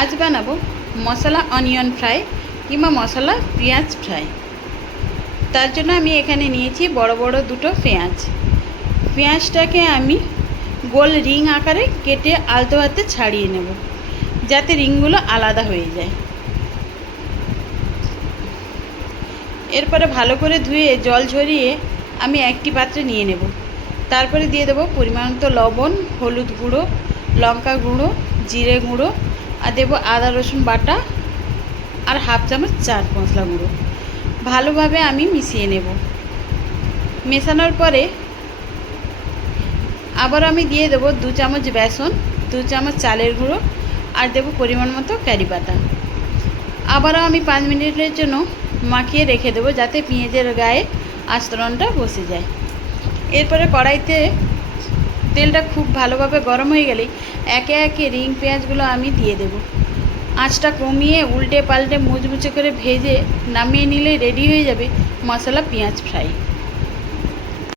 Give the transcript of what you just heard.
আজ বানাবো মশলা onion fry কিংবা মশলা পেঁয়াজ ফ্রাই। তার জন্য আমি এখানে নিয়েছি বড় বড় দুটো পেঁয়াজ। পেঁয়াজটাকে আমি গোল রিং আকারে কেটে আলতো হাতে ছাড়িয়ে নেব, যাতে রিংগুলো আলাদা হয়ে যায়। এরপরে ভালো করে ধুয়ে জল ঝরিয়ে আমি একটি পাত্রে নিয়ে নেব। তারপরে দিয়ে দেবো পরিমাণ মতো লবণ, হলুদ গুঁড়ো, লঙ্কা গুঁড়ো, জিরে গুঁড়ো, আর দেবো আদা রসুন বাটা আর হাফ চামচ চাট মশলা গুঁড়ো। ভালোভাবে আমি মিশিয়ে নেব। মেশানোর পরে আবার আমি দিয়ে দেবো 2 চামচ বেসন, 2 চামচ চালের গুঁড়ো আর দেবো পরিমাণ মতো কারি পাতা। আবারও আমি 5 মিনিটের জন্য মাখিয়ে রেখে দেবো, যাতে পেঁয়াজের গায়ে আঁচড়নটা বসে যায়। এরপরে কড়াইতে তেলটা খুব ভালোভাবে গরম হয়ে গেলেই একে একে রিং পেঁয়াজগুলো আমি দিয়ে দেব। আঁচটা কমিয়ে উল্টে পাল্টে মুচমুচে করে ভেজে নামিয়ে নিলে রেডি হয়ে যাবে মশলা পেঁয়াজ ফ্রাই।